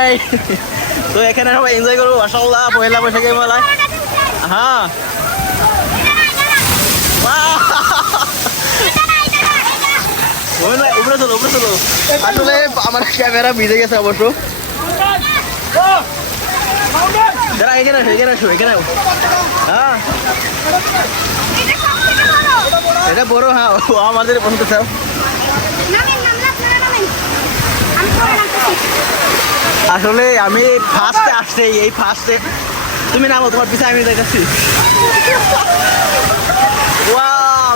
High তো এখানে সবাই এনজয় করব মাসাল্লাহ পয়লা বৈশাখের মেলায় হ্যাঁ। চলো চলো। হ্যাঁ। হ্যাঁ আমাদের বন্ধু আসলে আমি ফার্স্টে আসছে এই ফার্স্টে তুমি নামো তোমার পিছিয়ে আমি দেখাচ্ছি ওয়াও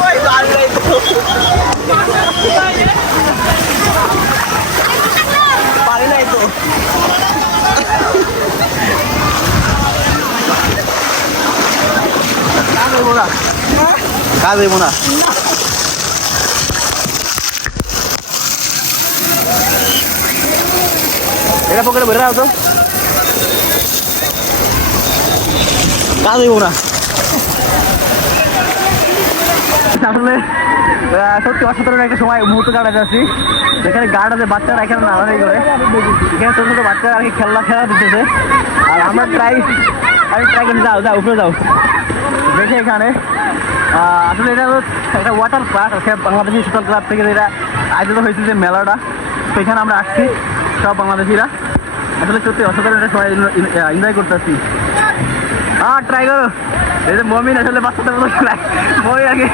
ওই গাড়ি নাই তো। পারি নাই তো কাজ হইব না। কাজ হইব না। এটা পকেটে ভরে রাখো তো। কাজ না। আসলে সত্যি অসাধারণ একটা সময়, মুহূর্ত কাটাতে যাচ্ছি। যেখানে গার্ড আছে বাচ্চারা এখানে নাড়াড়ি করে। এখানে ছোটো ছোটো বাচ্চারা আর কি খেলনা খেলা দিতেছে। আর আমরা ট্রাই আমি ট্রাই করি যাও যাও, উপরে যাও। দেখে এখানে আসলে এটা একটা ওয়াটার পার্ক বাংলাদেশি শীতল ক্লাব থেকে এটা আয়োজিত হয়েছে যে মেলাটা, তো এখানে আমরা আসছি, সব বাংলাদেশিরা। আসলে সত্যি অসাধারণ একটা সময় এনজয় করতেছি। হ্যাঁ ট্রাই করো। এই যে মমিন আসলে বাচ্চাদের মতো মই আগে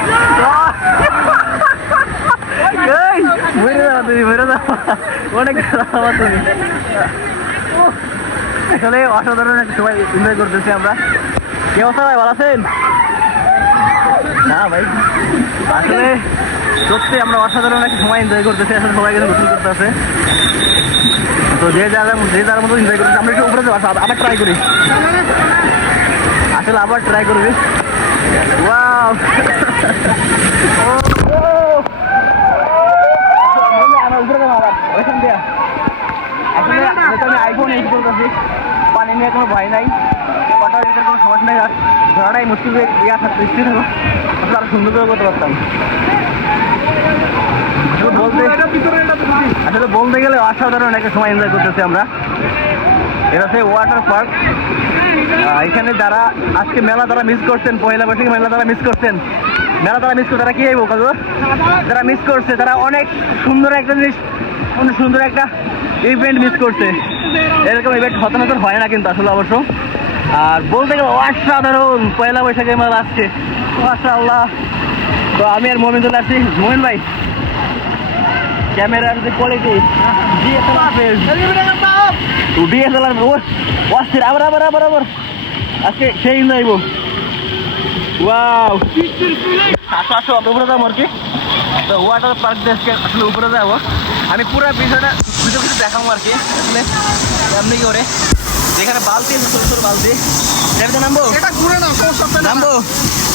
তুমি অনেক খারাপ তুমি! আসলে অসাধারণ একটা সময় এনজয় করতেছি আমরা কে অবস্থা ভাই ভালো আছেন না ভাই আসলে সত্যি আমরা অসাধারণ একটা সময় এনজয় করতেছি আসলে সবাই কিন্তু গোসল করতে আছে তো যে যারা যে যার মতো এনজয় করতেছে আমরা একটু উপরে যাব আচ্ছা, আবার ট্রাই করি আসলে আবার ট্রাই করবি ওয়াও ও ও পানি নিয়ে কোনো ভয় নাই কটা এটার কোনো সমস্যা নেই ধরাটাই মুশকিল হয়ে ইয়া থাকতো স্থির থাকো আসলে আরও সুন্দর করে করতে পারতাম। আসলে বলতে আসলে বলতে গেলে অসাধারণ একটা সময় এনজয় করতেছি আমরা। এটা হচ্ছে ওয়াটার পার্ক এখানে যারা আজকে মেলা তারা মিস করছেন পয়লা বৈশাখী মেলা তারা মিস করছেন। মেলা তারা মিস করছে তারা কি আইব কাজু যারা মিস করছে তারা অনেক সুন্দর একটা জিনিস অনেক সুন্দর একটা ইভেন্ট মিস করছে। এরকম ইভেন্ট নতুন হয় না কিন্তু আসলে অবশ্য। আর বলতে গেলে অসাধারণ পয়লা বৈশাখী মেলা আসছে। মাশাআল্লাহ। তো আমি আর মোমিন চলে আসছি মোমিন ভাই, ক্যামেরার যে কোয়ালিটি ডিএসএলআর অস্থির। আবার আবার আবার আবার। আজকে সেই যাইব ওয়াও। আসো আসো উপরে যাব আর কি তো ওয়াটার পার্ক দেশকে আসলে উপরে যাব। আমি পুরো বিষয়টা কিছু কিছু দেখাবো আর কি। আসলে এমনি করে। যেখানে বালতি আছে ছোটো ছোটো বালতি। এটাতে নামবো? এটা ঘুরে নাও সমস্যা নামবো?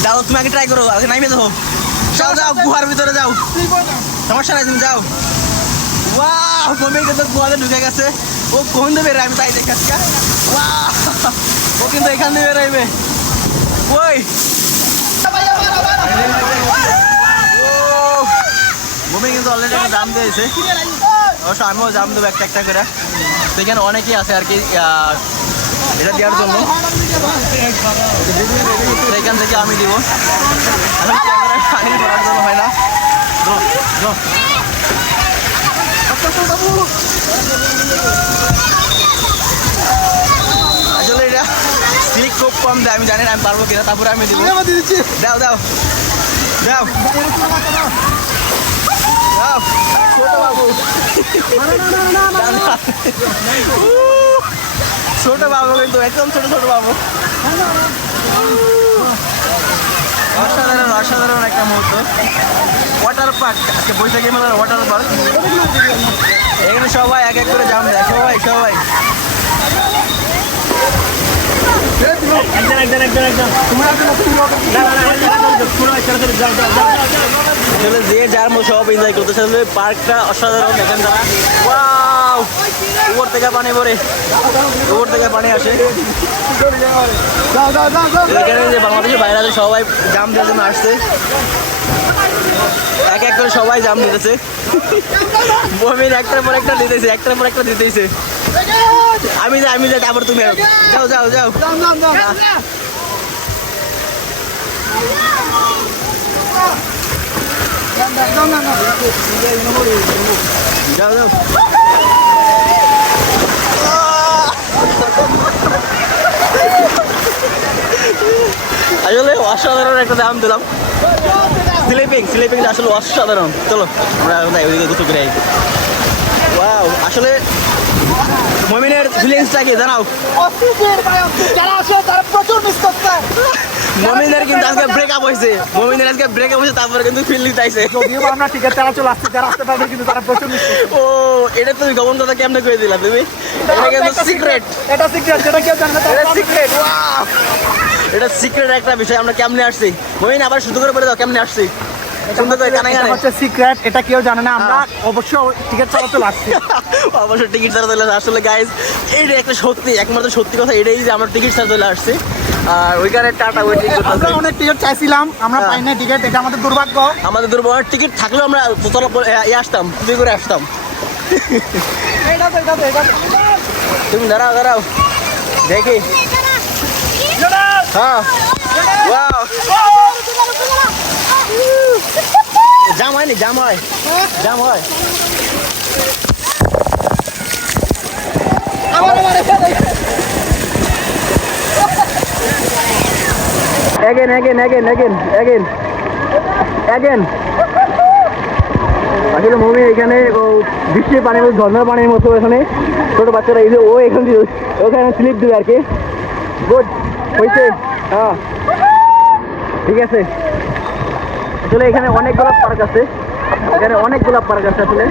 যাও তুমি আগে ট্রাই করো আগে নামিয়ে দেখো যাও যাও গুহার ভিতরে যাও। সমস্যা নাই তুমি যাও। ওয়াও কমে কিন্তু গোয়ালে ঢুকে গেছে। ও কোন দেবে আমি তাই দেখাচ্ছি ওয়াও ও কিন্তু এখান দিয়ে বেরোইবে ওই। ভূমি কিন্তু অলরেডি দাম দিয়েছে। অবশ্য আমিও দাম দেবো একটা একটা করে। তো এখানে অনেকেই আছে আর কি এটা দেওয়ার জন্য। এখান থেকে আমি দিব। করার জন্য হয় না. আসলে এটা স্লিক খুব কম দেয় আমি জানি না আমি পারব কিনা তারপরে আমি দিব। দাও দাও। দাও। ছোট বাবু। কিন্তু একদম ছোট ছোট বাবু। অসাধারণ অসাধারণ একটা মুহূর্ত। ওয়াটার পার্ক আজকে বৈশাখী মেলার ওয়াটার পার্ক এখানে সবাই এক এক করে জাম দেয় সবাই সবাই। একজন একজন একজন একজন। না, আসলে যে যার মতো সব এনজয় করতেছে আসলে পার্কটা অসাধারণ এখান তারা। ওয়াও উপর থেকে পানি পড়ে। উপর থেকে পানি আসে। এখানে যে বাংলাদেশের বাইরে আছে, সবাই জাম দেওয়ার জন্য আসছে। এক এক করে সবাই জাম দিতেছে মমিন একটার পর একটা দিতেছে, একটার পর একটা দিতেছে। আমি যাই আমি যাই, তারপর তুমি। যাও যাও যাও। আসলে অসাধারণ একটা দাম দিলাম। স্লিপিং স্লিপিং আসলে অসাধারণ। চলো, আমরা ওইদিকে কিছু করে ওয়াও আসলে মমিনের ফিলিংসটা কি জানাও? যারা আসে তারা প্রচুর মিস মমিনের কিন্তু আজকে ব্রেকআপ হয়েছে। মমিনের আজকে ব্রেকআপ হয়েছে তারপরে কিন্তু ফিল্ডিং চাইছে যদিও আমরা টিকিট তারা চলে আসছে যারা আসতে পারবে কিন্তু তারা প্রচুর ও এটা তুমি গোপন কথা কেমনে করে দিলা তুমি? এটা কিন্তু সিক্রেট এটা সিক্রেট কেউ জানে না এটা সিক্রেট এটা সিক্রেট একটা বিষয় আমরা কেমনে আসছি? মমিন আবার শুধু করে বলে দাও কেমনে আসছি? হচ্ছে সিক্রেট এটা কেউ জানে না আমরা অবশ্যই টিকিট ছাড়া চলে আসছি। অবশ্যই টিকিট ছাড়া চলে আসলে গাইজ এইটা একটা সত্যি একমাত্র সত্যি কথা এটাই যে আমরা টিকিট ছাড়া চলে আসছি। আর ওইখানে টাটা ওয়েটিং আমরা অনেক টিকিট চাইছিলাম আমরা হ্যাঁ। পাই না টিকিট এটা আমাদের দুর্ভাগ্য। আমাদের দুর্বল টিকিট থাকলেও আমরা তোতলা আসতাম তুই করে আসতাম। তুমি দাঁড়াও দাঁড়াও। দেখি। হ্যাঁ। ওয়াও জাম হয়নি জাম হয় জাম হয়। আমার আমার এখানে again again again again again. Again. আসলে মমি এখানে বৃষ্টির পানির মতো ঝর্ণার পানির মতো এখানে। ছোট বাচ্চারা এই যে ও এখান দিয়ে, ওখানে স্লিপ দিবে আর কি। গুড হয়েছে হ্যাঁ। ঠিক আছে। আসলে এখানে অনেকগুলো পার্ক আছে। এখানে অনেকগুলো পার্ক আছে আসলে।